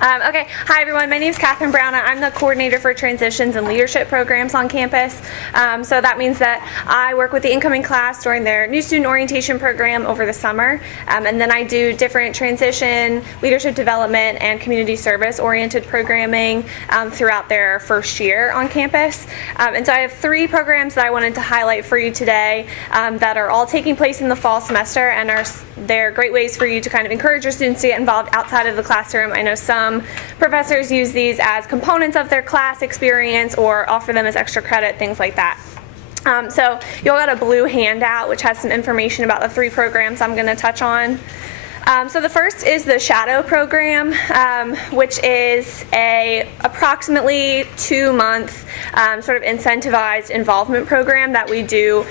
Okay, hi everyone, my name is Katherine Browna. I'm the coordinator for transitions and leadership programs on campus. So that means that I work with the incoming class during their new student orientation program over the summer. And then I do different transition, leadership development, and community service oriented programming throughout their first year on campus. And so I have 3 programs that I wanted to highlight for you today that are all taking place in the fall semester, and they're great ways for you to kind of encourage your students to get involved outside of the classroom. I know some professors use these as components of their class experience or offer them as extra credit, things like that. So you all got a blue handout which has some information about the 3 programs I'm going to touch on. So the first is the Shadow program, which is a approximately 2-month sort of incentivized involvement program that we do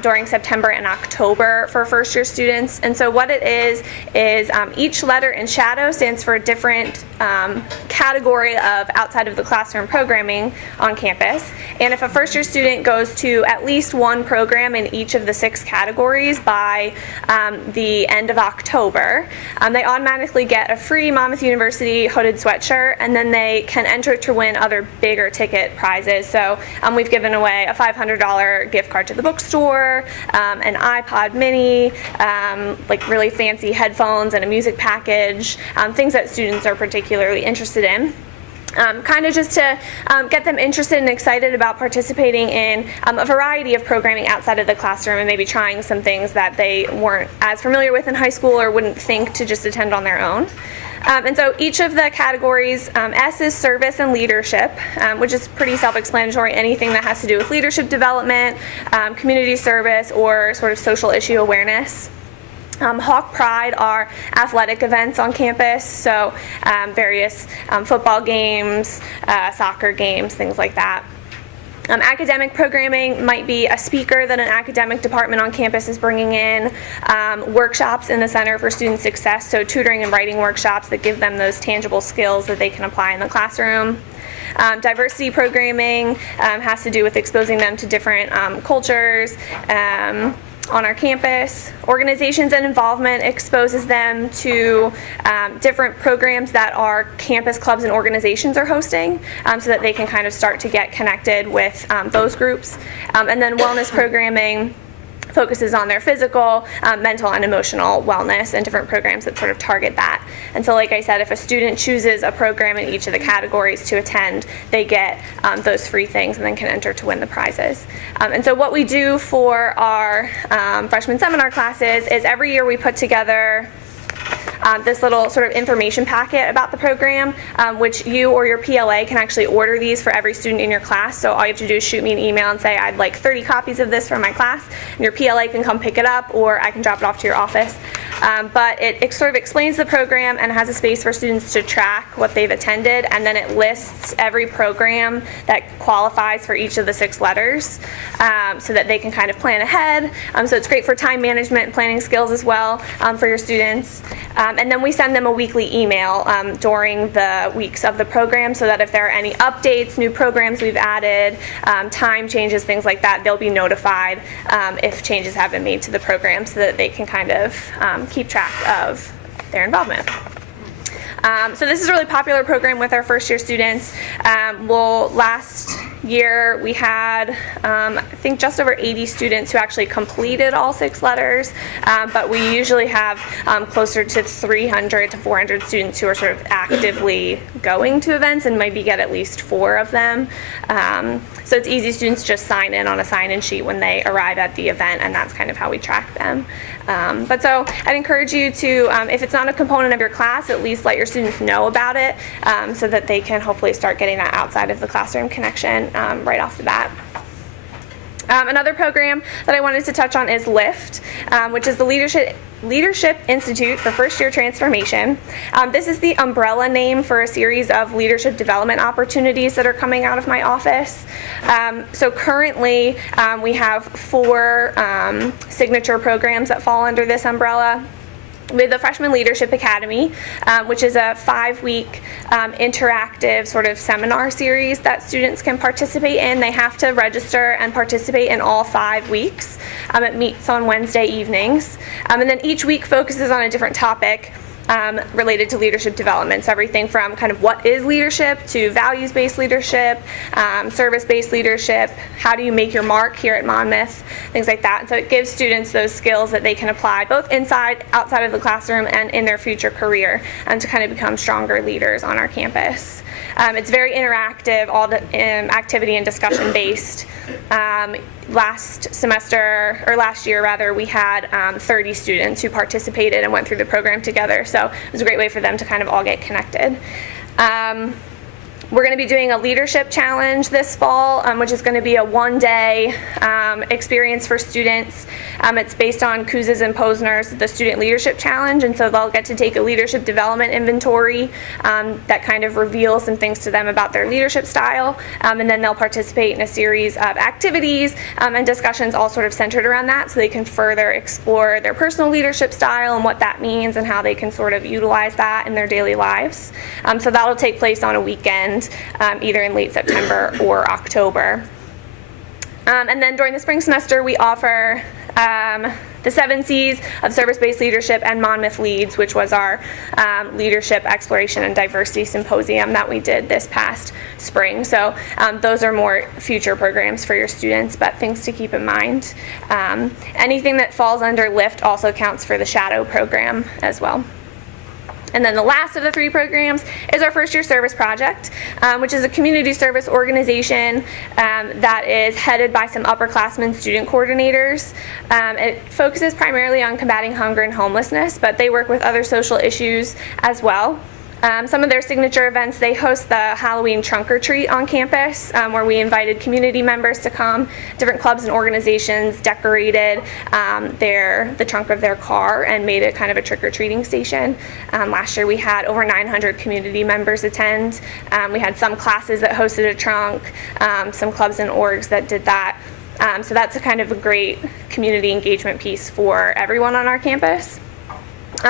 during September and October for first year students. And so what it is each letter in Shadow stands for a different category of outside of the classroom programming on campus. And if a first year student goes to at least one program in each of the 6 categories by the end of October, they automatically get a free Monmouth University hooded sweatshirt, and then they can enter to win other bigger ticket prizes. So we've given away a $500 gift card to the bookstore, an iPod mini, like really fancy headphones and a music package, things that students are particularly interested in. Kind of just to get them interested and excited about participating in a variety of programming outside of the classroom and maybe trying some things that they weren't as familiar with in high school or wouldn't think to just attend on their own. And so each of the categories, S is service and leadership, which is pretty self-explanatory, anything that has to do with leadership development, community service, or sort of social issue awareness. Hawk Pride are athletic events on campus, so various football games, soccer games, things like that. Academic programming might be a speaker that an academic department on campus is bringing in, workshops in the Center for Student Success, so tutoring and writing workshops that give them those tangible skills that they can apply in the classroom. Diversity programming has to do with exposing them to different cultures on our campus. Organizations and involvement exposes them to different programs that our campus clubs and organizations are hosting, so that they can kind of start to get connected with those groups. And then wellness programming focuses on their physical, mental, and emotional wellness, and different programs that sort of target that. And so like I said, if a student chooses a program in each of the categories to attend, they get those free things and then can enter to win the prizes. And so what we do for our freshman seminar classes is every year we put together this little sort of information packet about the program, which you or your PLA can actually order these for every student in your class. So all you have to do is shoot me an email and say, I'd like 30 copies of this for my class, and your PLA can come pick it up, or I can drop it off to your office. But it sort of explains the program and has a space for students to track what they've attended, and then it lists every program that qualifies for each of the 6 letters, so that they can kind of plan ahead. So it's great for time management and planning skills as well for your students. And then we send them a weekly email during the weeks of the program, so that if there are any updates, new programs we've added, time changes, things like that, they'll be notified if changes have been made to the program, so that they can kind of keep track of their involvement. So this is a really popular program with our first year students. Last year we had I think just over 80 students who actually completed all 6 letters, but we usually have closer to 300 to 400 students who are sort of actively going to events and maybe get at least 4 of them. So it's easy, students just sign in on a sign-in sheet when they arrive at the event, and that's kind of how we track them. But so I'd encourage you to, if it's not a component of your class, at least let your students know about it, so that they can hopefully start getting that outside of the classroom connection right off the bat. Another program that I wanted to touch on is LIFT, which is the Leadership Institute for First Year Transformation. This is the umbrella name for a series of leadership development opportunities that are coming out of my office. So currently we have 4 signature programs that fall under this umbrella. with the Freshman Leadership Academy, which is a 5-week interactive sort of seminar series that students can participate in. They have to register and participate in all 5 weeks. It meets on Wednesday evenings. And then each week focuses on a different topic. related to leadership development. So everything from kind of what is leadership to values-based leadership, service-based leadership, how do you make your mark here at Monmouth, things like that. And so it gives students those skills that they can apply both inside, outside of the classroom, and in their future career to kind of become stronger leaders on our campus. It's very interactive, all the activity and discussion based. Last year rather, we had 30 students who participated and went through the program together. So it was a great way for them to kind of all get connected. We're going to be doing a leadership challenge this fall, which is going to be a one-day experience for students. It's based on Kouzes and Posner's The Student Leadership Challenge, and so they'll get to take a leadership development inventory that kind of reveals some things to them about their leadership style, and then they'll participate in a series of activities and discussions all sort of centered around that, so they can further explore their personal leadership style and what that means and how they can sort of utilize that in their daily lives. So that'll take place on a weekend, either in late September or October. And then during the spring semester, we offer the 7 C's of service-based leadership and Monmouth Leads, which was our leadership exploration and diversity symposium that we did this past spring. So those are more future programs for your students, but things to keep in mind. Anything that falls under LIFT also counts for the shadow program as well. And then the last of the 3 programs is our first year service project, which is a community service organization that is headed by some upperclassmen student coordinators. It focuses primarily on combating hunger and homelessness, but they work with other social issues as well. Some of their signature events, they host the Halloween trunk or treat on campus, where we invited community members to come. Different clubs and organizations decorated the trunk of their car and made it kind of a trick-or-treating station. Last year we had over 900 community members attend. We had some classes that hosted a trunk, some clubs and orgs that did that. So that's a kind of a great community engagement piece for everyone on our campus.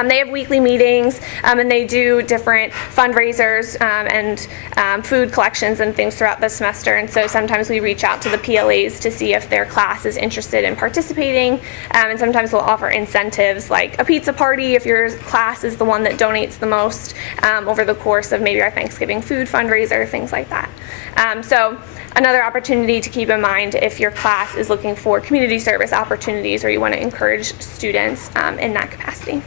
They have weekly meetings, and they do different fundraisers and food collections and things throughout the semester. And so sometimes we reach out to the PLAs to see if their class is interested in participating. And sometimes we'll offer incentives like a pizza party if your class is the one that donates the most over the course of maybe our Thanksgiving food fundraiser, things like that. So another opportunity to keep in mind if your class is looking for community service opportunities or you want to encourage students in that capacity.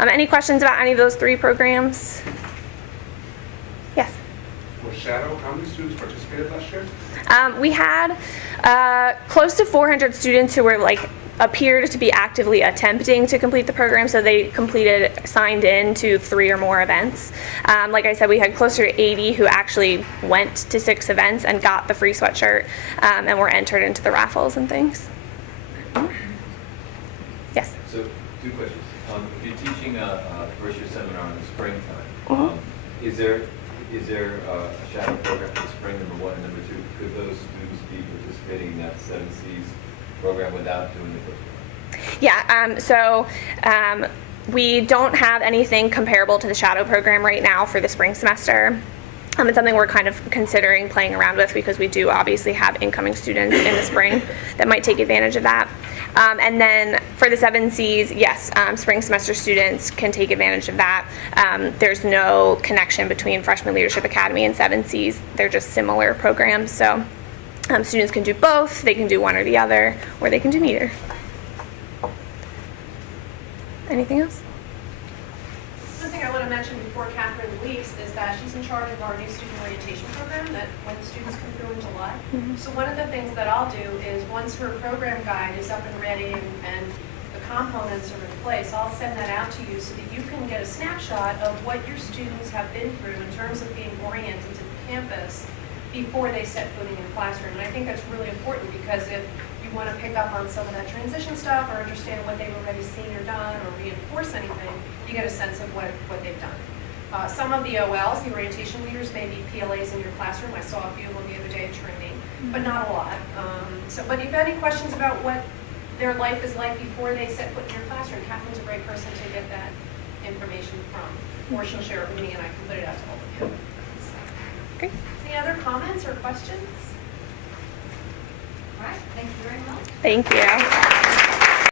Any questions about any of those 3 programs? Yes? For Shadow, how many students participated last year? We had close to 400 students who were appeared to be actively attempting to complete the program, so they signed in to 3 or more events. Like I said, we had closer to 80 who actually went to 6 events and got the free sweatshirt and were entered into the raffles and things. Yes? So, 2 questions. If you're teaching a first year seminar in the springtime, is there a shadow program for the spring, number 1, and number 2? Could those students be participating in that 7 C's program without doing the first one? Yeah, we don't have anything comparable to the shadow program right now for the spring semester. It's something we're kind of considering playing around with because we do obviously have incoming students in the spring that might take advantage of that. And then for the 7 C's, yes, spring semester students can take advantage of that. There's no connection between Freshman Leadership Academy and 7 C's. They're just similar programs. So students can do both. They can do one or the other, or they can do neither. Anything else? One thing I want to mention before Katherine leaves is that she's in charge of our new student orientation program that when the students come through in July. So one of the things that I'll do is once her program guide is up and ready and the components are in place, I'll send that out to you so that you can get a snapshot of what your students have been through in terms of being oriented to the campus before they set footing in the classroom. And I think that's really important because if you want to pick up on some of that transition stuff or understand what they've already seen or done or reinforce anything, you get a sense of what they've done. Some of the OLs, the orientation leaders, may be PLAs in your classroom. I saw a few of them the other day at training, but not a lot. But if you have any questions about what their life is like before they set foot in your classroom, Katherine's a great person to get that information from. Or she'll share it with me and I can put it out to all of you. Great. Any other comments or questions? All right, thank you very much. Thank you.